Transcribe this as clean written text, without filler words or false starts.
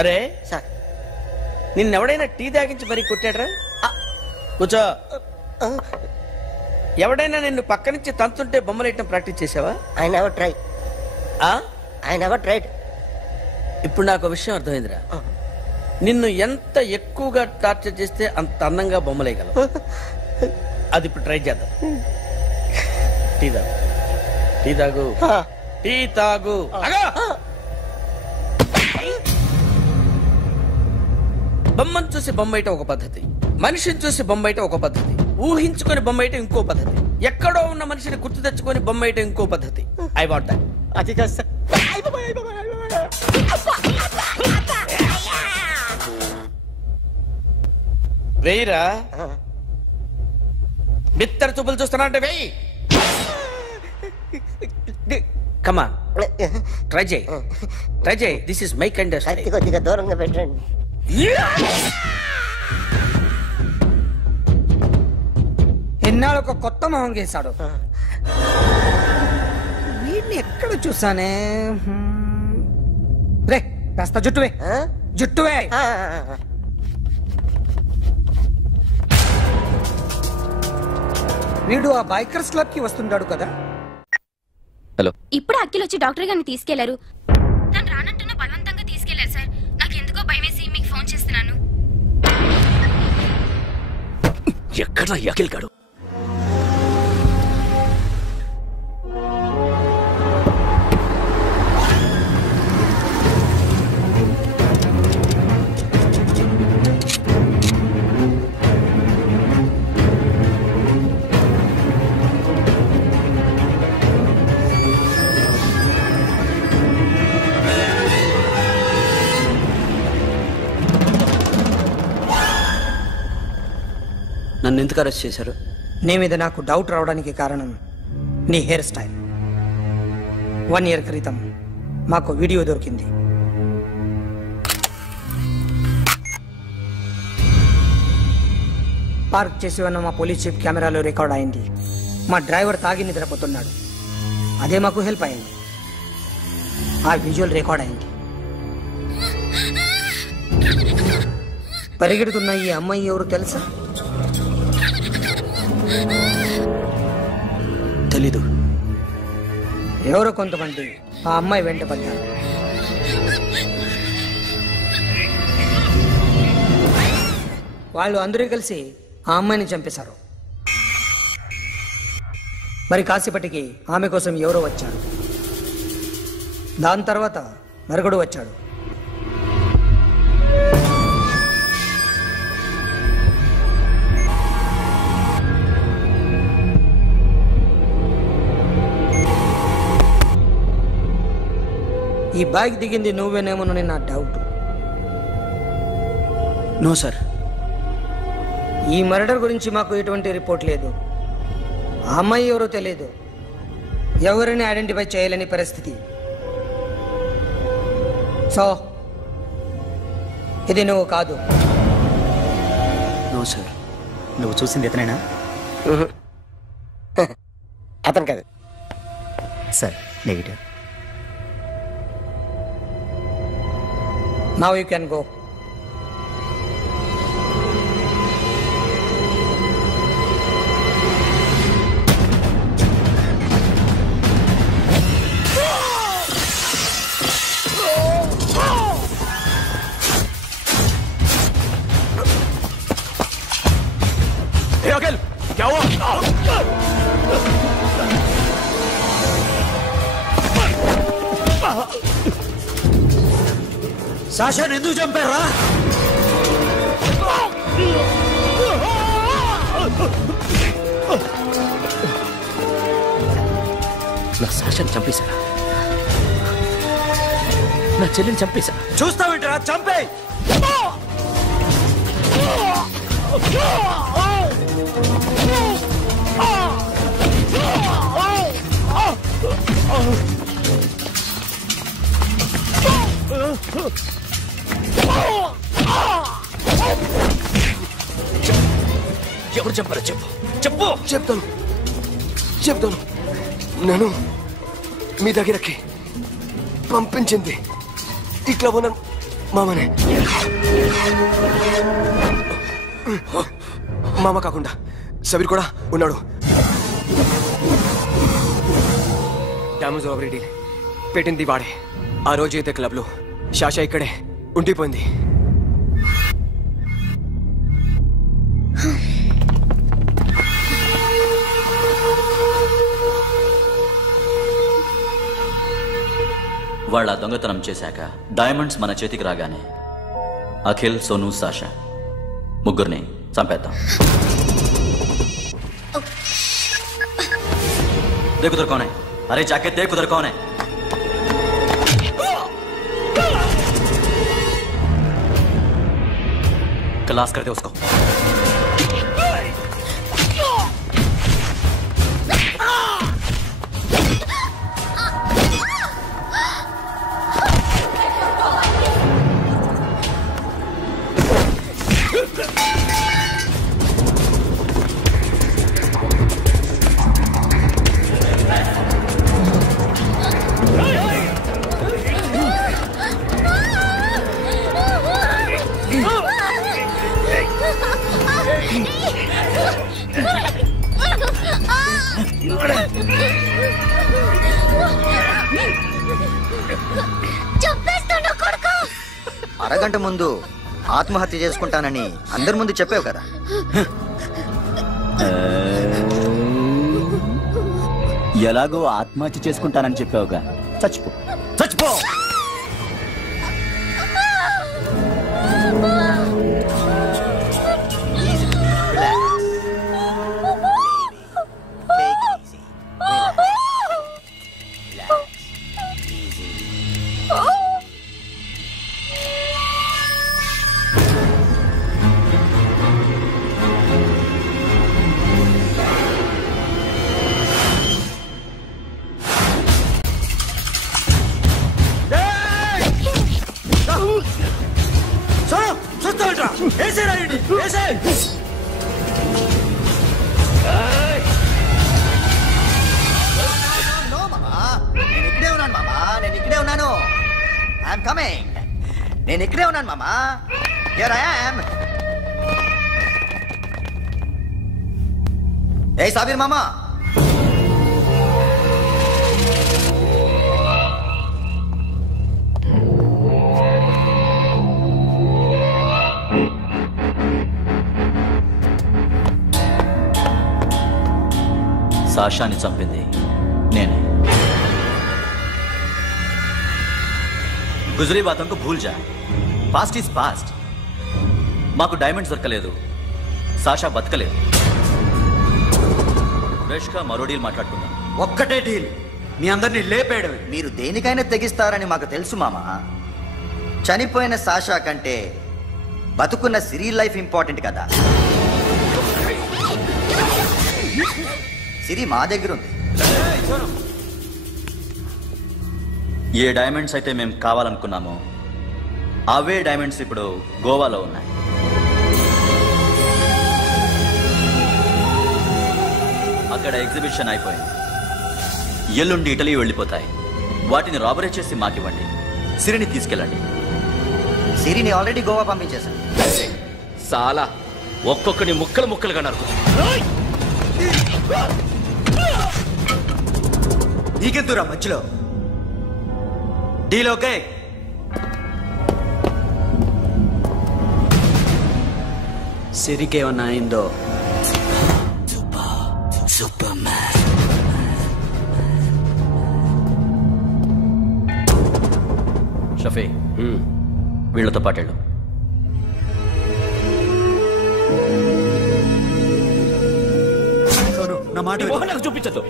అరే sir నిన్నెవడైనా tea తాగించి మరీ కొట్టాడ్రా? కూర్చో. ఎవడైనా నిన్ను పక్క నుంచి తంతుంటే బొమ్మలేయటం ప్రాక్టీస్ చేసావా? I never try. I never tried. ఇప్పుడు నాకు విషయం అర్థమైందిరా. నిన్ను ఎంత ఎక్కువగా టార్చర్ చేస్తే అంత అందంగా బొమ్మలేయగలవు. అది ఇప్పుడు ట్రై చేద్దాం. టీ తాగు, టీ తాగు, టీ తాగు. బొమ్మను చూసి బొమ్మేయటం ఒక పద్ధతి, మనిషిని చూసి బొమ్మేయటం ఒక పద్ధతి, ఊహించుకొని బొమ్మేయటం ఇంకో పద్ధతి, ఎక్కడో ఉన్న మనిషిని గుర్తు తెచ్చుకొని బొమ్మేయటం ఇంకో పద్ధతి. I want that. అది కాదు సార్. వేయిరా. బిత్తర చూపులు చూస్తున్నా అంటే వేయి. కమా ట్రై చేయి, ట్రై చేయి. This is my kind of style. కొద్దిగా దూరంగా పెట్టండి. ఎన్నాళ్ళు ఒక కొత్త మొహం గీశాడు. వీడిని ఎక్కడ చూసానే? రే కాస్త జుట్టువే, జుట్టువే. వీడు ఆ బైకర్స్ క్లబ్ కి వస్తుంటాడు కదా. హలో, ఇప్పుడు అఖిల్ వచ్చి డాక్టర్ గారిని తీసుకెళ్లారు. తను రానంటున్న బలవంతంగా తీసుకెళ్లారు సార్. నాకు ఎందుకో భయం వేసి మీకు ఫోన్ చేస్తున్నాను. ఎక్కడ అఖిల్ గాడు? నన్ను ఎందుకు అరెస్ట్ చేశారు? నీ మీద నాకు డౌట్ రావడానికి కారణం నీ హెయిర్ స్టైల్. 1 year క్రితం మాకు వీడియో దొరికింది. పార్క్ చేసి ఉన్న మా పోలీస్ జీప్ కెమెరాలో రికార్డ్ అయింది. మా డ్రైవర్ తాగి నిద్రపోతున్నాడు. అదే మాకు హెల్ప్ అయింది. ఆ విజువల్ రికార్డ్ అయింది. పరిగెడుతున్న ఈ అమ్మాయి ఎవరు తెలుసా? తెలీదు. ఎవరో కొంతమంది ఆ అమ్మాయి వెంట పడ్డారు. వాళ్ళు అందరూ కలిసి ఆ అమ్మాయిని చంపేశారు. మరి కాసేపటికి ఆమె కోసం ఎవరో వచ్చారు. దాని తర్వాత మరొకడు వచ్చాడు. ఈ బైక్ దిగింది నువ్వేనేమోనని నా డౌట్. No sir. ఈ మర్డర్ గురించి మాకు ఎటువంటి రిపోర్ట్ లేదు. ఆ అమ్మాయి ఎవరో తెలియదు. ఎవరిని ఐడెంటిఫై చేయలేని పరిస్థితి. సో ఇది నువ్వు కాదు. No sir. నువ్వు చూసింది ఇతనేనా? అతను కాదు sir. Negative. Now you can go. Hey, Akhil! क्या हुआ? సాషా ఎందుకు చంపారా? నా సాషాని చంపేశారా? నా చెల్లిని చంపేశారా? చూస్తావేంటరా? చంపే. ఎవరు చెప్పారో చెప్పు. చెప్పు. చెప్తాను. నేను మీ దగ్గరకి పంపించింది ఇట్లా ఉన్న మామనే. మామ కాకుండా సబీర్ కూడా ఉన్నాడు. డ్యామేజ్ ఓవర్ డీల్ పెట్టింది వాడే. ఆ రోజు అయితే క్లబ్లో శాషా ఇక్కడే ఉండిపోయింది. వాళ్ళ దొంగతనం చేశాక డైమండ్స్ మన చేతికి రాగానే అఖిల్, సోను, సాషా ముగ్గురిని చంపేద్దాం. देख उधर कौन है? अरे जाके देख उधर कौन है? क्लास कर दे उसको. అరగంట ముందు ఆత్మహత్య చేసుకుంటానని అందరి ముందు చెప్పావు కదా. ఎలాగో ఆత్మహత్య చేసుకుంటానని చెప్పావుగా, చచ్చిపో చచ్చిపో. నేను ఇక్కడే ఉన్నాను మామా. Here I am. ఏ సాబీర్ మామా, సాషాని చంపింది నేనే. గుజరీ బాతంకు భూల్ జా. Past is past. మాకు డైమండ్స్ దొరకలేదు, సాషా బతకలేదు. ఫ్రెష్గా మరో డీల్ మాట్లాడుకుందాం. ఒక్కటే డీల్, మీ అందరినీ లేపేయడం. మీరు దేనికైనా తెగిస్తారని మాకు తెలుసు మామా. చనిపోయిన సాషా కంటే బతుకున్న సిరి లైఫ్ ఇంపార్టెంట్ కదా. సిరి మా దగ్గర ఉంది. ఏ డైమండ్స్ అయితే మేము కావాలనుకున్నామో అవే డైమండ్స్ ఇప్పుడు గోవాలో ఉన్నాయి. అక్కడ ఎగ్జిబిషన్ అయిపోయింది. ఎల్లుండి ఇటలీ వెళ్ళిపోతాయి. వాటిని రాబరీ చేసి మాకివ్వండి. సిరిని తీసుకెళ్ళండి. సిరిని ఆల్రెడీ గోవా పంపించేశాను. సాలా ఒక్కొక్కని ముక్కలు ముక్కలుగా నరుకు. నీకెందురా మధ్యలో? Deal okay? సిరికేమన్నా అయిందో? షఫీ, వీళ్ళతో పాటేళ్ళు. నా మాట చూపించదు.